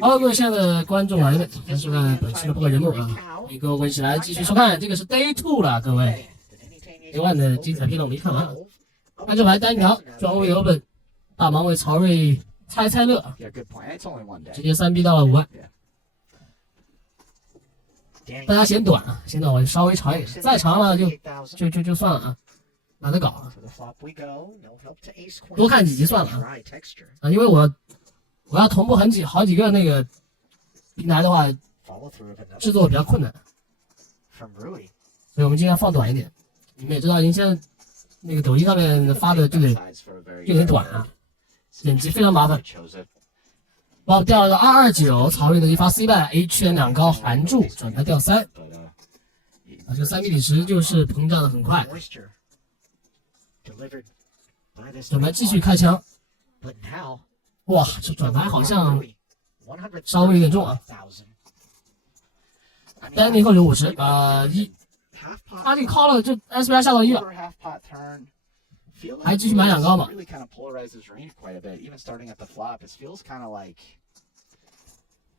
好了，各位亲爱的观众朋友们，欢迎收看本期的不可人录啊！欢迎各位一起来继续收看，这个是 Day 2了，各位。Day 1的精彩片段我没看完啊。按这牌单条，庄位有本，大盲为曹睿猜猜乐，直接3B 到了5万。大家嫌短啊，嫌短我就稍微长一点，再长了就算了啊，懒得搞啊，多看几集算了啊，因为我要同步好几个那个平台的话，制作比较困难，所以我们尽量放短一点。你们也知道，您现在那个抖音上面发的就得短啊，剪辑非常麻烦。哇，掉了个229，曹睿的一发 C 败 A 圈2高含住，转牌掉3，啊，这个3B 比值就是膨胀的很快。转牌继续开枪，哇，这转牌好像稍微有点重啊。丹尼后手50，1，他这个 call 了，这 SBR 下到1了，还继续买2高嘛。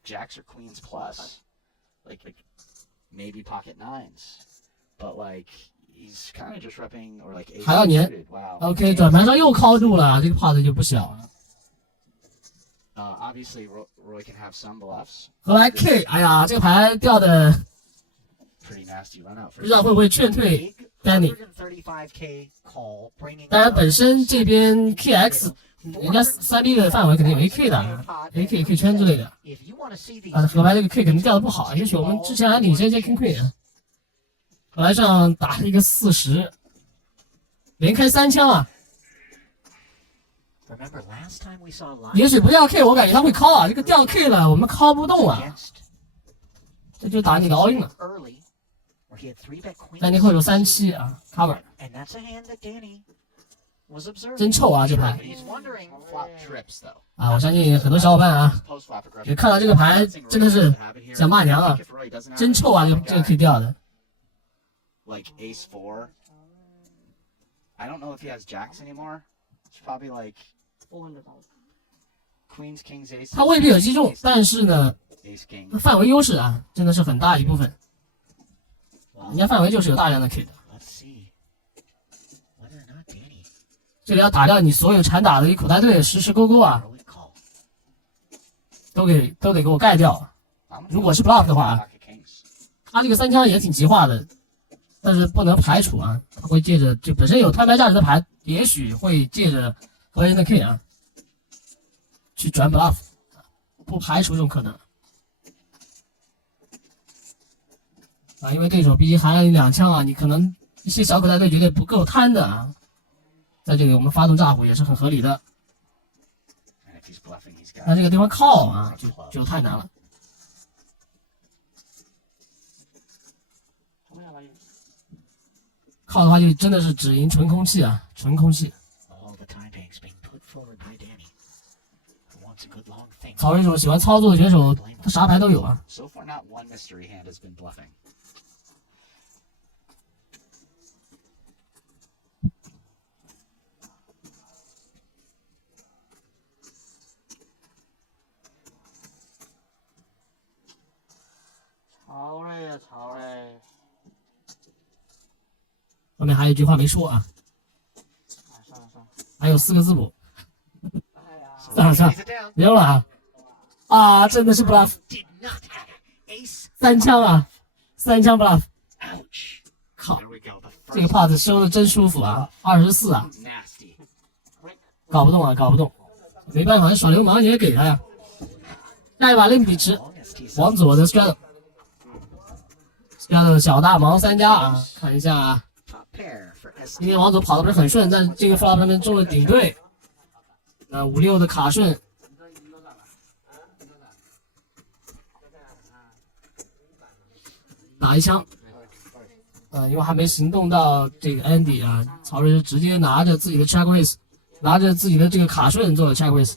Jacks or queens plus, like maybe pocket nines, but like he's kind of just repping or like. 还要粘 ，OK， 转盘上又靠住了，这个 pot 就不小了。Obviously Roy can have some bluffs. 何来 K， 哎呀，这个牌掉的，不知道会不会劝退 Danny。当然，本身这边 KX。人家3B 的范围肯定有 AK 的 ，AK 圈之类的。啊，河牌这个 K 肯定掉的不好，也许我们之前还领先一些 King Queen， 河牌上打了一个40，连开3枪啊！也许不掉 K， 我感觉他会 call 啊，这个掉 K 了，我们 call 不动啊，这就打你的 all in 了。丹尼后手37啊 ，cover。真臭啊！这牌啊，我相信很多小伙伴啊，也看到这个牌真的是想骂娘啊！真臭啊！这个可以掉的。他未必有击中，但是呢，范围优势啊，真的是很大一部分。人家范围就是有大量的 K 的。这里要打掉你所有缠打的一口袋队实时勾勾啊，都得给我盖掉。如果是 bluff 的话，他这个3枪也挺极化的，但是不能排除啊，他会借着就本身有摊牌价值的牌，也许会借着和人的 K 啊去转 bluff， 不排除这种可能啊，因为对手毕竟还有2枪啊，你可能一些小口袋队绝对不够摊的啊。在这里我们发动炸虎也是很合理的，但这个地方靠啊就太难了。靠的话就真的是只赢纯空气啊，纯空气。曹睿这种喜欢操作的选手，他啥牌都有啊。曹睿，后面还有一句话没说啊，还有4个字母，算了，扔了啊！真的是 bluff， 3枪啊，3枪 bluff， 靠，这个 pot 收的真舒服啊，24啊，搞不动啊，搞不动，没办法，耍流氓也给他呀。下一把令比值，往左的 straddle。小大盲3加啊，看一下啊，今天往左跑的不是很顺，但是这个 flop 上面中了顶对，那5-6的卡顺，打一枪，因为还没行动到这个 Andy 啊，曹睿是直接拿着自己的 check raise， 拿着自己的这个卡顺做了 check raise。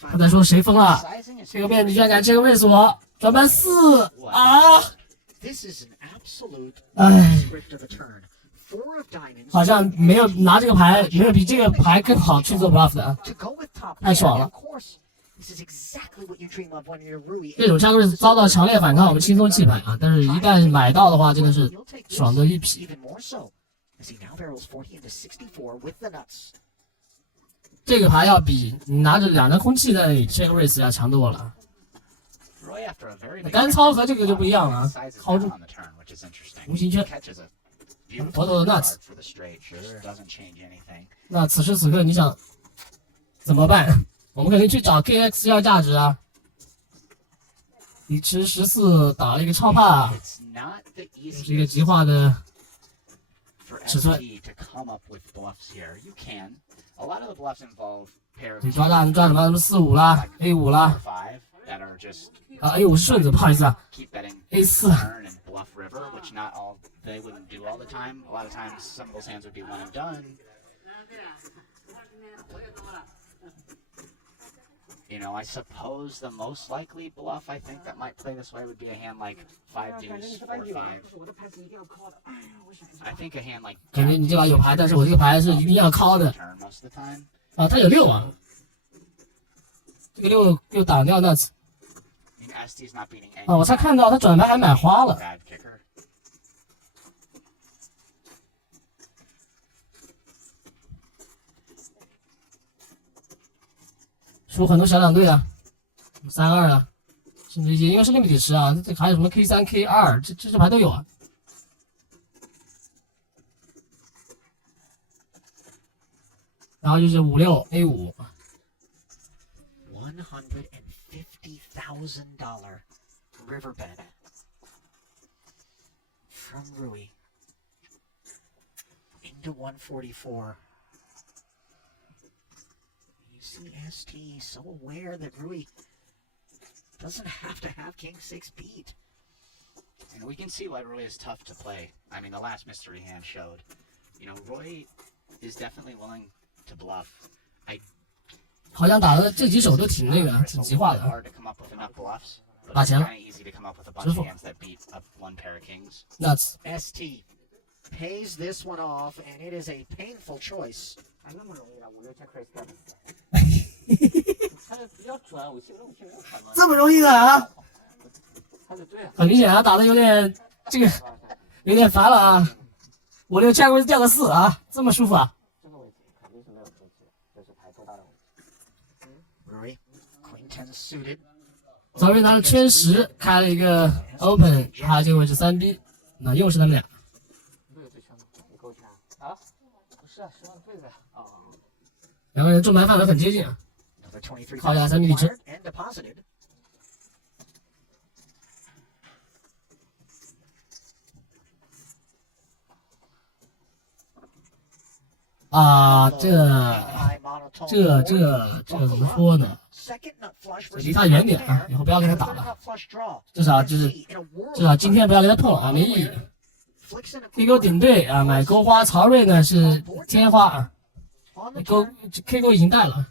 他在说谁疯了？这个面你居然敢这个 raise 我，转盘4啊！哎，好像没有拿这个牌，没有比这个牌更好去做 bluff 的啊，太爽了。这种jack raise 遭到强烈反抗，我们轻松弃牌啊，但是一旦买到的话，真的是爽的一批。这个牌要比你拿着2张空气在那里 jack raise 要强多了。单操和这个就不一样了啊，操住无形圈，佛头的 nuts。那此时此刻你想怎么办？我们肯定去找 KX 要价值啊。你吃14打了一个超怕，是一个极化的尺寸。你抓大，你抓什么？什么4-5啦 ，A5 啦。啊 ，A5 是顺子，不好意思啊。A4。You know, I suppose the most likely bluff I think that might play this way would be a hand like 5 deuce 4-5. I think a hand like 感觉你这把有牌，但是我这个牌是一定要 call 的。啊，他有6啊，这个6又挡掉 nuts。啊，我才看到他转牌还买花了。输很多小两队啊，3-2啊，甚至一些因为是limit池啊，这还有什么 K3、K2，这牌都有啊。然后就是5-6 A5。$150,000 riverbed from Rui into 144. You see ST so aware that Rui doesn't have to have King 6 beat. And we can see why Rui is tough to play. I mean, the last mystery hand showed. You know, Rui is definitely willing to bluff. 好像打的这几手都挺那个，挺极化的。打钱了，支付。Nuts。ST pays this one off, and it is a painful choice. 这么容易的啊？很明显啊，打的有点这个有点烦了啊。5-6 jack raise 掉个4啊，这么舒服啊？左边拿了圈10，开了一个 open， 他这个位置3B， 那又是他们俩。两个人中牌范围很接近啊，靠下3米池。啊，这怎么说呢？离他远点啊，以后不要跟他打了，至少今天不要跟他碰了啊，没意义。K 勾顶对啊，买勾花，曹睿呢是天花啊，勾 K 勾已经带了，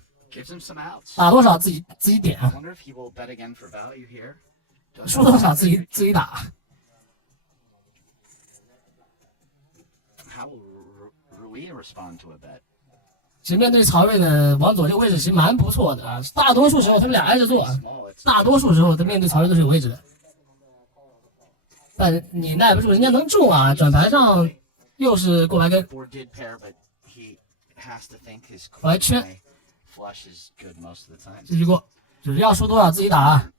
打多少自己点啊，输多少自己打。其实面对曹睿呢，往左这个位置其实蛮不错的啊。大多数时候他们俩挨着做，大多数时候他面对曹睿都是有位置的。但你耐不住，人家能中啊！转盘上又是过来跟，我来圈，继续过，只要输多少自己打啊。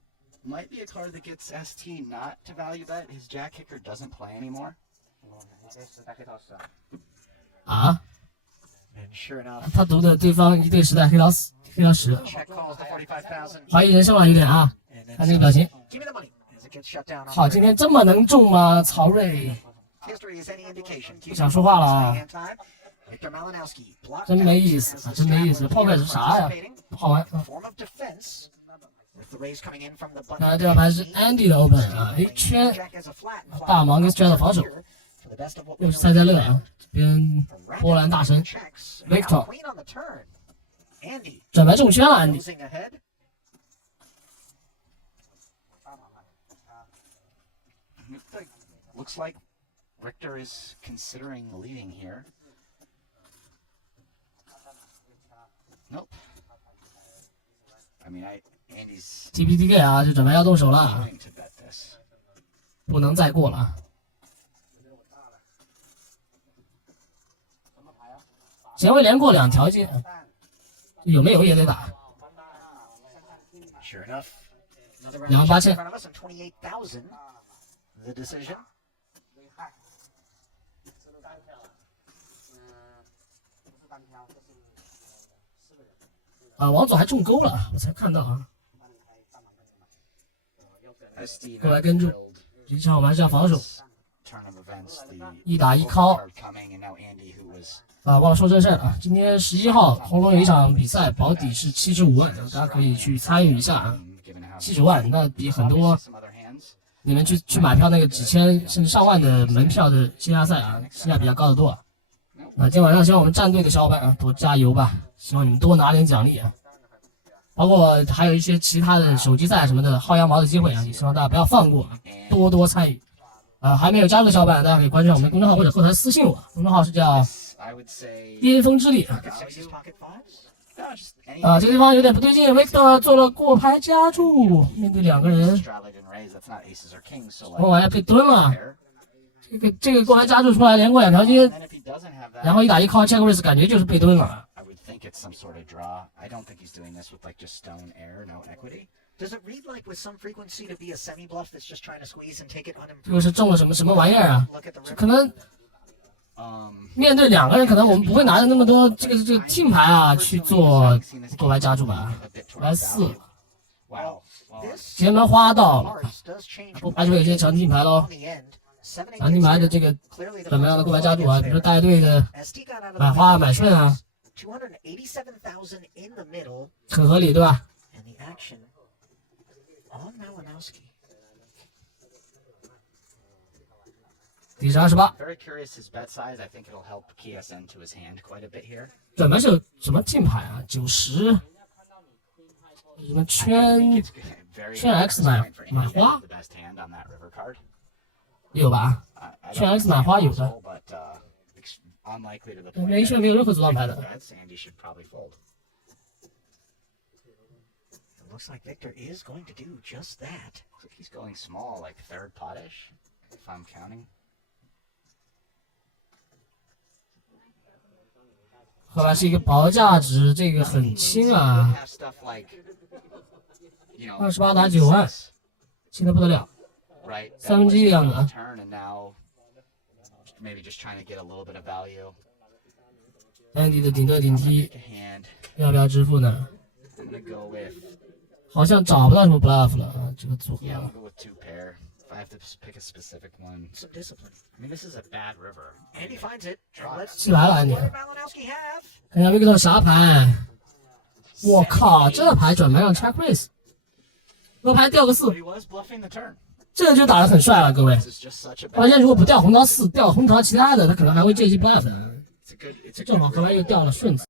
啊？他读的对方1对10的黑到10，怀疑人生了有点啊，看这个表情。好，今天这么能中吗？曹睿不想说话了啊，真没意思，真没意思，泡盖是啥呀？不好玩啊。那这张牌是 Andy 的 Open 啊 ，A 圈，大盲跟 Straight 的防守，又是塞塞勒啊，这边波兰大神 Victor 转牌中圈了 ，Andy。Victor is considering leading here. Nope. I mean, Andy's TPDK 啊，就准备要动手了， going to bet this. 不能再过了。前卫连过2条街，有没有也得打。 Sure enough, another 28000 in front of us and 28,000. The decision. 啊，王总还中钩了，我才看到啊。 SD 过来跟住，这场我们还是要防守。 turn of events, the 1打1 call card coming, and now Andy, who was 啊，忘了说正事儿啊。今天11号，红龙有一场比赛，保底是75万，大家可以去参与一下啊。 given how 70万，那比很多 some other hands. 你们去买票那个几千甚至上万的门票的线下赛啊，性价比要高得多。那今天晚上希望我们战队的小伙伴啊多加油吧，希望你们多拿点奖励啊。包括还有一些其他的手机赛什么的薅羊毛的机会啊，也希望大家不要放过啊，多多参与。还没有加入的小伙伴，大家可以关注我们的公众号或者后台私信我，公众号是叫 I would say 巅峰之力。 pocket fives. 这个地方有点不对劲，维克多做了过牌夹住，面对2个人， Strala didn't raise. That's not aces or kings. So 我往下被蹲了。 there. 这个过牌夹住出来，连过2条街， And then if he doesn't have that, 然后1打1 call check raise， 感觉就是被蹲了。 I would think it's some sort of draw. I don't think he's doing this with like just stone air, no equity. Does it read like with some frequency to be a semi bluff that's just trying to squeeze and take it on him? 这个是中了什么玩意儿啊？ Look at the 可 river. 能面对2个人，可能我们不会拿着那么多这个 team 牌啊去做过牌夹住吧。来4， Wow. 前门花到了， Cards does change 不排除有些强 team 牌喽 on。the end. 强 team 牌的这个 Clearly the 怎么样的过牌夹住啊？比如说带队的 SD got out of 买花买顺啊， 287,000 in the middle, 很合理对吧？ and the action on Malinowski. 底是28， Very curious his bet size. I think it'll help KSN to his hand quite a bit here. 准备是有什么 team 牌啊？90，什么 I 圈 think it's very Sure, hard at X this买- point for Andy 买 to 花 have the best hand on that river card. 有吧？ I Sure, don't X think 买花 it's 有的 possible, but unlikely to the point 没 that 圈没有任何阻挡牌 if 的 he。bets, Andy should probably fold. It looks like Victor is going to do just that. Looks like he's going small, like third potish, if I'm counting. 后来是一个薄价值，这个很轻啊， Have stuff like, you know, 28打9万，轻的不得了。 right? 1/3的样子。 Turn and now maybe just trying to get a little bit of value. Andy 的顶对顶踢 Pick a hand. 要不要支付呢？ I'm gonna go with 好像找不到什么 bluff 了啊，这个组合。 yeah. I'll go with 2 pair. If I have to pick a specific one, some discipline. I mean, this is a bad river. Andy finds it. And let's 起来了，Andy。 what did Malinowski have? 看一下 Victor 啥牌？我靠，这牌准备让 check raise， 罗牌掉个But 4， he was bluffing the turn. 这就打得很帅了，各位。 This is just such a 发 bad. 现如果不掉红桃4，掉红桃其他的，他可能还会借机 bluff 的。 It's a good. It's a 正 good 好格外又掉了顺子。